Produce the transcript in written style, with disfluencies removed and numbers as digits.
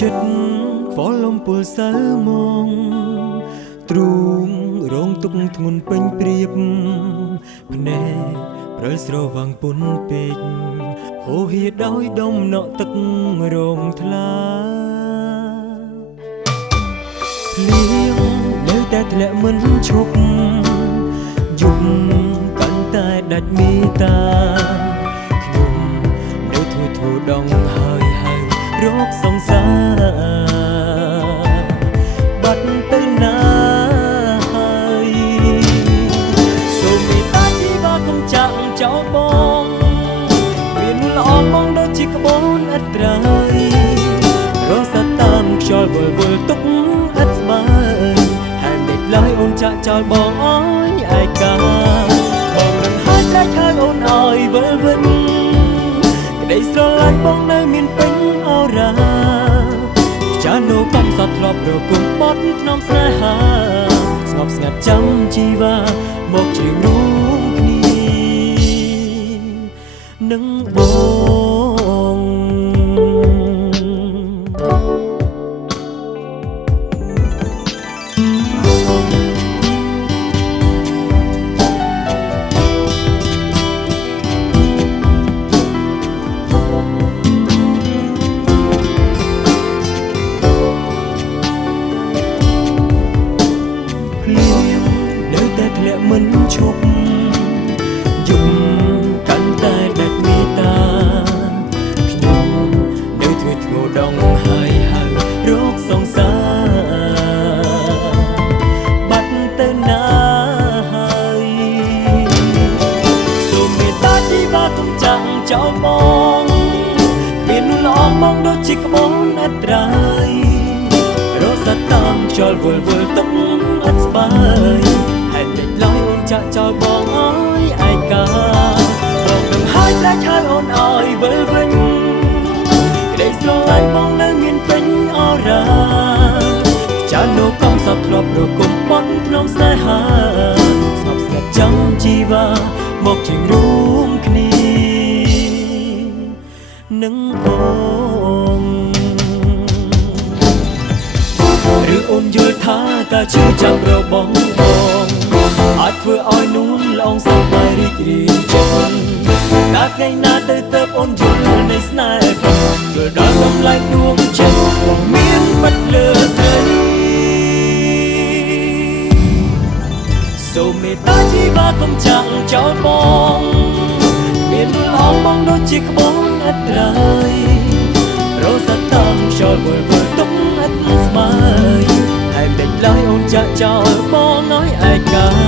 ចិត្តហ្វលំពុលសើមកទ្រូងរងទុកធ្ងន់ពេញព្រៀបភ្នែកព្រើលស្រវាងពុនពេកហូហៀដោយដុំណក់ទឹករងថ្លាភ្លៀងនៅតែធ្លាក់មិនឈប់យប់កាន់តែដាច់មេត្តាខ្ញុំនៅធូរធូរដងហើយរកសង្សារបាត់ទៅណាហើយសូមមេត្តាជីវ៉ាកុំចាក់ចោលបងមានល្អបងដូចជាក្បូនឥតត្រើយរស់តែតាមខ្យល់វល់ទុកឥតស្បើយហើយមិនឡើយអូនចាក់ចោលបងអើយឯកាបងនឹងហើយស្រេចហើយអូនអើយវិលវិញក្តីស្រឡាញ់បងនៅមានពេញអរ៉ាចានូកំសត់ធ្លាប់រគុំបត់ក្នុងស្នេហាស្ងប់ស្ងាត់ចាំជីវ៉ាមកជ្រៀងរួមគ្នានឹងបងមិនឈប់យំកាន់តែដាច់មេត្តាខ្ញុំនៅធ្វើធ្ងោដងហើយរកសង្សារបាត់ទៅណាហើយសូមមេត្តាជីវ៉ាកុំចាក់ចោលបងមាននោះល្អមកដូចជាក្បូនឥតត្រើយរស់តែតាមខ្យល់វល់ទុកឥតស្បើយចាក់ចោលបងអើយឯកាបងនឹងហើយស្រេចហើយអូនអើយវិលវិញក្តីស្រឡាញ់បងនៅមានពេញអរ៉ាចានូកំសត់ធ្លាប់រគុំបត់ក្នុងស្នេហាស្ងប់ស្ងាត់ចាំជីវ៉ាមកជារួមគ្នានឹងបងឬអូនយល់ថាការជឿចាំរបងអាចធ្វើឲ្យនួនឡងសប្បាយរីករាយចិត្តតែថ្ងៃណាទៅអូនយល់នៃស្នេហ៍ផងយល់ដល់តម្លៃដួងចិត្តមានបាត់លើស្រីសូមមេត្តាជីវ៉ាកុំចាក់ចោលបងមានល្អបងដូចជាក្បូនឥតត្រើយរស់តែតាមខ្យល់វល់ទុកឥតស្បើយហើយមិនឡើយអូនចាក់ចោលបងឲ្យឯកា